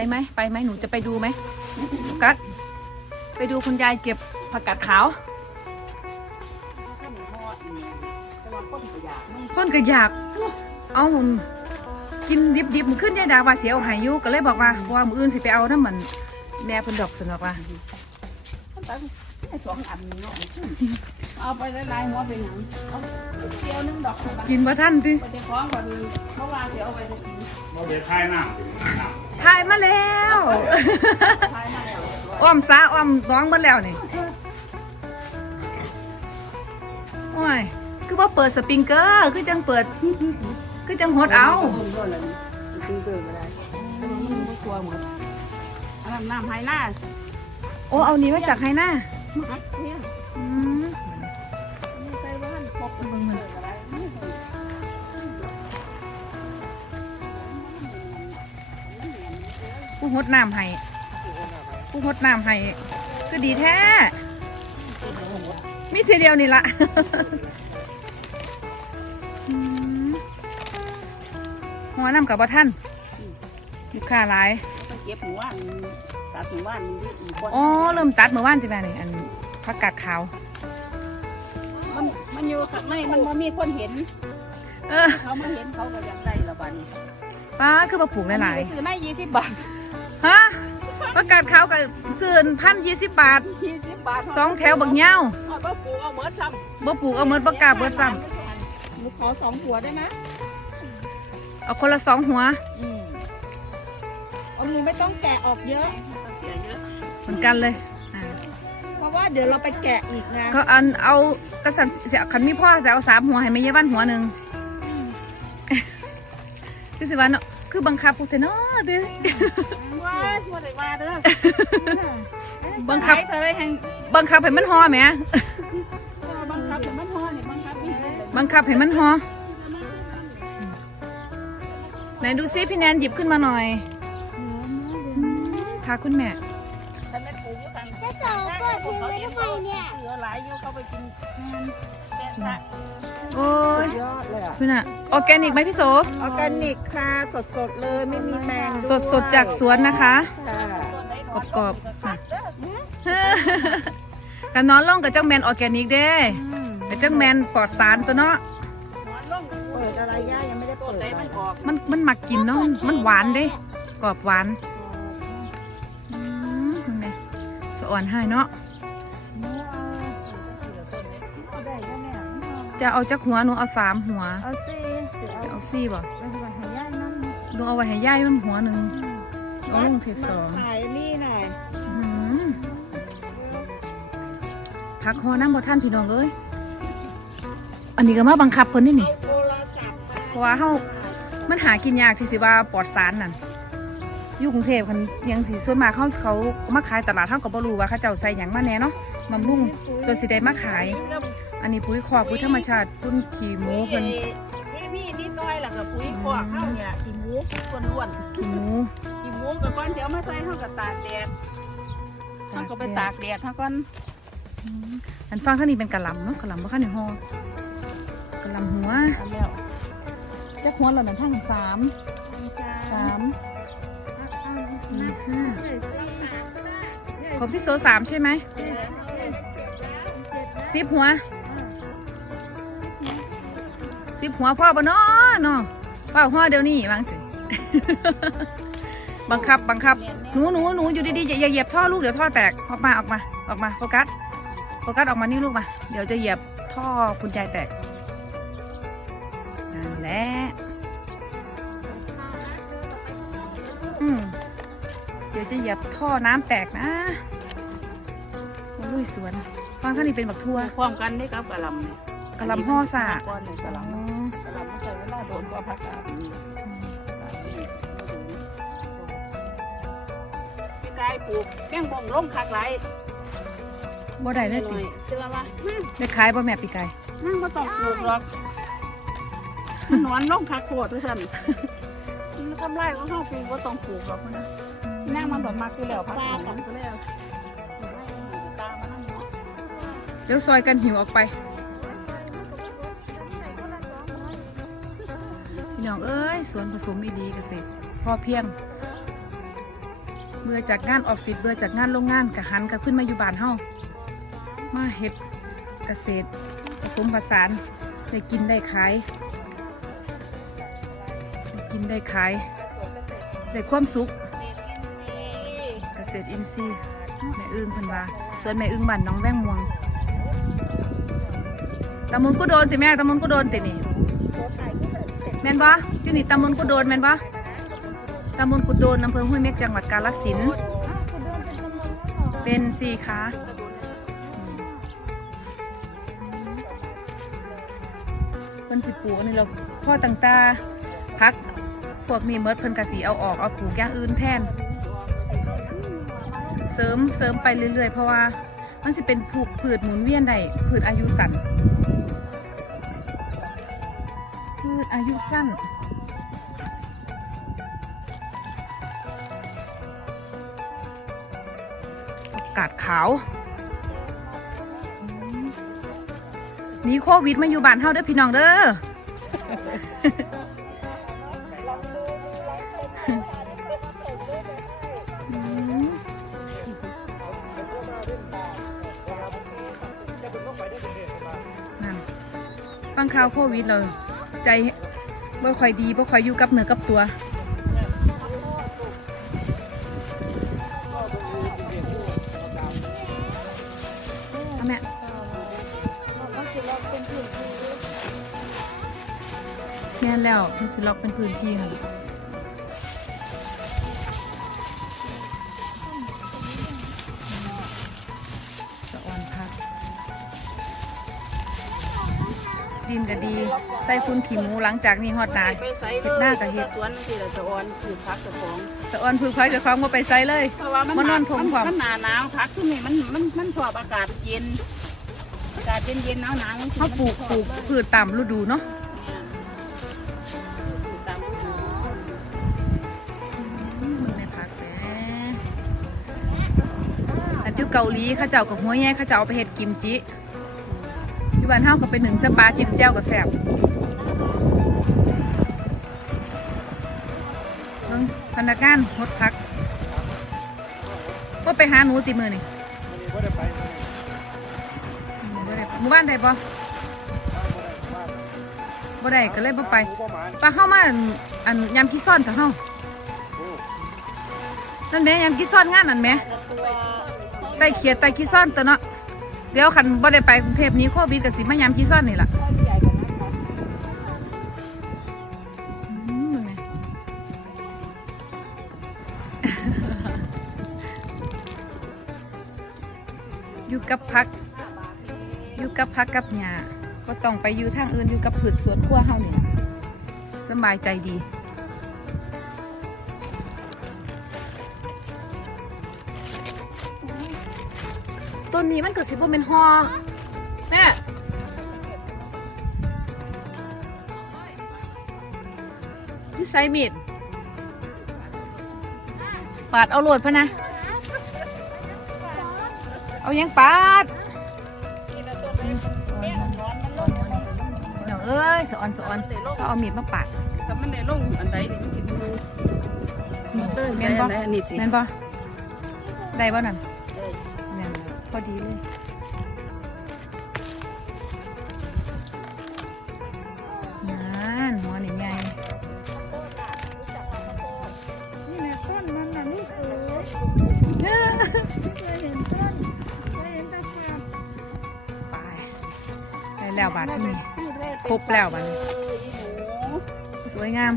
ไปไหมไปไหมหนูจะไปดูไหมกัดไปดูคุณยายเก็บผักกาดขาวพ่นก็อยากเอากินดิบๆมันขึ้นยายดาว่าเสียเอาหายอยุก็เลยบอกว่าว่ามืออื่นสิไปเอาน้ำมันแม่เพิ่นดอกสนอกว่าสองอันเนาะ เอาไปหลายๆหัวไปหยังเอาเดียวนึงดอกไปกินบ่ทันติไปเดี๋ยวของก่อนเมื่อวานเดี๋ยวเอาไปกินเราเดี๋ยวคายน้ำถึงน้ำทายมาแล้วท้ายมาแล้วอ้อมสาอ้อมน้องเบิดแล้วนี่โอ้ยคือว่าเปิดสปริงเกอร์คือจังเปิด คือจังหดเอาต้นต้นเลยตีเกิดมาได้แต่ว่ามันไม่กลัวหมดอันนั้นน้ำไฮหน้าโอ้เอานี้มาจากไฮหน้ามัดเนี่ย เบิ่งเลยก็ได้ผู้หดน้ำให้ผู้หดน้ำให้ก็ดีแท้ มีทีเดียวนี่ละอืมหัวน้ำกับบ่ท่านลูกค้าหลายไปเก็บหมู่บ้านตัดหมู่บ้านนี่อีกคนอ๋อเริ่มตัดเมื่อวานใช่ไหมนี่อันผักกาดขาว มันมันอยู่ข้างในมันบ่มีคนเห็น เออเขามาเห็นเขาก็ยังได้ละบัดนี้ป้าคือมาปลูกหลายคือในยี่สิบบาทๆฮะผักกาดขาวกับซื้อพันยี่สิบบาทยี่สิบบาทสองแถวบักเงาวเอาบ่ปลูกเอาเหมือนซ้ำบ่ปลูกเอาเมิดปากกาเบิดซ้หนูขอสองหัวได้ไหมำเอาคนละสองหัวอืมเอาหนูไม่ต้องแกะออกเยอะเสียเยอะเหมือนกันเลยอ่าเพราะว่าเดี๋ยวเราไปแกะอีกนะเขาอันเอา กระสันเสียคันมีพ่อจะเอาสามหัวให้ไม่เยาวันหัวหนึ่งคือสิวันเนาะคือบังคับพวกเธอเนาะเด้อว้าทั่วเลยว่าเด้อบังคับเธอเลยแห่งบังคับให้มันหอแหมบังคับให้มันห่อนี่บังคับนี่เลยบังคับให้มันหอไหนดูซิพี่แนนหยิบขึ้นมาหน่อยค่ะคุณแม่ ทิ้งไว้ทำไมเนี่ยเหลือหลายอยู่เขาไปกินงานแกะซะโอ้ยยอดเลยอะคุณอะออร์แกนิกไหมพี่โสออร์แกนิกค่ะสดๆเลยไม่มีแมงสดสดๆจากสวนนะคะ ค่ะกรอบๆค่ะกันนอนล่องกับเจ้าแมนออร์แกนิกเด้กับเจ้าแมนปลอดสารตัวเนาะเปิดอะไรย่ายังไม่ได้ต้เปินดไหนมันออกมันมันหมักกินเนาะมันหวานเด้กรอบหวาน อ่อนให้เนาะจะเอาจักหัวหนูเอาสามหัวเอาสิเดี๋ยวเอาจะเอาสี่บ่ไปหัวหายายนั่นหนูเอาไว้ให้ย่ายมันหัวหนึ่งเอาลงสิบสองถ่ายนี่หน่อยอื้อหือพักคอน้ำบ่ท่านพี่น้องเอ้ยอันนี้ก็มาบังคับเพิ่นนี่นี่โทรศัพท์มาเพราะว่าเฮามันหากินยากที่สิว่าปลอดสารนั่น อยู่กรุงเทพกันยังสิส่วนมากเขาเขามาขายตลาดเฮาก็บ่รู้ว่าเขาเจ้าใส่หยังมาแน่เนาะบำรุงส่วนสิได้มาขาย อันนี้ปุ๋ยคอกปุ๋ยธรรมชาติปุ้นขี้หมูเพิ่นนี่มีนิดหน้อยแล้วก็ปุ๋ยคอกข้าวเนี่ยขี้หมูคนล้วนขี้หมูขี้หมูกับก้อนเดี๋ยวมาใส่เท่ากับตากแดดเท่ากับไปตากแดดเท่ากันอืมอันฟังท่างนี้เป็นกะหล่ำเนาะกะหล่ำบ่คันในห่อกะหล่ำหัวอันแล้วจักหัวเรานั่นทั้งสามสามสี่ห้า ของพี่โซสามใช่ไหมสิบหัวสิบหัวพ่อบ่เนาะเนาะเฝ้าหัวเดี๋ยวนี้วางสิ บังคับบังคับ หนูหนูหนูอยู่ดีๆอย่าอย่าเหยียบท่อลูกเดี๋ยวท่อแตกออกมาออกมาออกมาโฟกัสโฟกัสออกมานี่ลูกมาเดี๋ยวจะเหยียบท่อคุณยายแตกนั่นแหละอืมเดี๋ยวจะเหยียบท่อน้ำแตกนะโอ้ลุยสวนฟังท่างนี้เป็นบักทั่วพร้อมกันนี่กับกะหล่ำเนี่ยกะหล่ำห่อสากก้อนเนี่ยกะหล่ำอ๋อกะหล่ำไม่ใช่เวลาโดนก็พักกาดนี่พี่กายปลูกแป้งบ่งล้มคักไหลบ่ได้หได้น่ติอยเชื่อว่าได้ขายบ่แม่ปีไก่นั่งก็ต้องปลูกหรอกมันนอนล้มคักโคตรทุกท่านมันทำไรก็เข้าปลูกก็ต้องปลูกหรอกนะ นั่งมันแบบมาสิแล้วพักกันก็แล้วเดี๋ยวซอยกันหิวออกไปพี่น้องเอ้ยสวนผสมดีเกษตรพอเพียงเบื่อจากงานออฟฟิศเบื่อจากงานโรงงานกะหันกะขึ้นมาอยู่บ้านเฮามาเฮ็ดเกษตรผสมผสานได้กินได้ขายได้กินได้ขายได้ความสุข ษตรอินทรีย์แม่อึ้งเพิ่นว่าส่วนแม่อึ้งบ้านน้องแว้งม่วงตำมุนก็โดนติแม่ตำมุนก็โดนตินี่แม่นบ่อยู่นี่ตำมุนก็โดนแม่นบ่ตำมุนกุดโดนอำเภอห้วยเม็กจังหวัดกาฬสินธุ์เป็นสี่ขาเพิ่นสิปูอันนี้เราพ่อต่างๆพักพวกนี้เมิดเพิ่นกะสีเอาออกเอาปลูกอย่างอื่นแทน เสริมเสริมไปเรื่อยๆ เพราะว่ามันสิเป็นผูกผืดหมุนเวียนได้ผืดอายุสั้นพืชอายุสั้นอากาศขาว นีโควิดมาอยู่บ้านเฮาเด้อพี่น้องเด้อ ฟังข่าวโควิดเราใจบ่ค่อยดีบ่ค่อยอยู่กับเนื้อกับตัวอแม่แม่นแล้วมันสิล็อกเป็นพื้นที่ค่ะ ดินก็ดี ใส่ฟุ้นขี้หมูหลังจากนี้ฮอดนาเฮ็ดหน้ากับเฮ็ดสวนที่ละสะอ่อนคือพักกระป๋องสะอ่อนพือพายกับของมาไปใส่เลยเพราะว่ามันนอนทมความมันหนาหนาวพักที่นี่มันมันมันชอบอากาศเย็นอากาศเย็นเย็นหนาวหนาวเขาปลูกปลูกพืชตามฤดูเนาะตามฤดูมึงในพักแหมอันที่เกาหลีเขาเจ้ากับหัวแย่เขาเจ้าเอาไปเฮ็ดกิมจิ บ้านเฮาก็เป็นหนึ่งสปาจิ้มแจ่วกับแซ่บเบิ่งพนักงานหดพักว่าไปหาหนูติมือนี่บ่ได้หมู่บ้านใดบ่บ่ได้ก็เลยบ่ไปปลาเข้ามาอันอันยำขี้ซ่อนกับเฮานั่นแหม่ยำขี้ซ่อนงานนั่นแหม่ไต่เขียดไต่ขี้ซ่อนตัวเนาะ เดี๋ยวคันบ่ได้ไปกรุงเทพนี้โควิดก็สิมายำขี้ซ่อนนี่ล่ะอืมมึงไงอยู่กับพัก อยู่กับพักกับหญ้าก็ต้องไปอยู่ทางอื่นอยู่กับผืชสวนครัวเฮานี่สบายใจดี ต้นนี้มันเกิดสิบ่เป็นหอแม่พี่ใส่มีดปาดเอาโหลดพะนะ เอายังปาดน้องเอ้ยสอนสอนเขาเอามีดมาปาดถ้ามันได้ลงอันใดนี่มันสิดูแม่นบ่อันนี้สิแม่นบ่ได้บ่นั่นแม่นพ อดีเลยนั่นหัวนี่ใหญ่นี่นะต้นมันน่ะนี่เอ๋ยเคยเห็นต้นเคยเห็นตะขาบไปได้แล้วบาทที่นี่ครบแล้วบัดนี้สวยงาม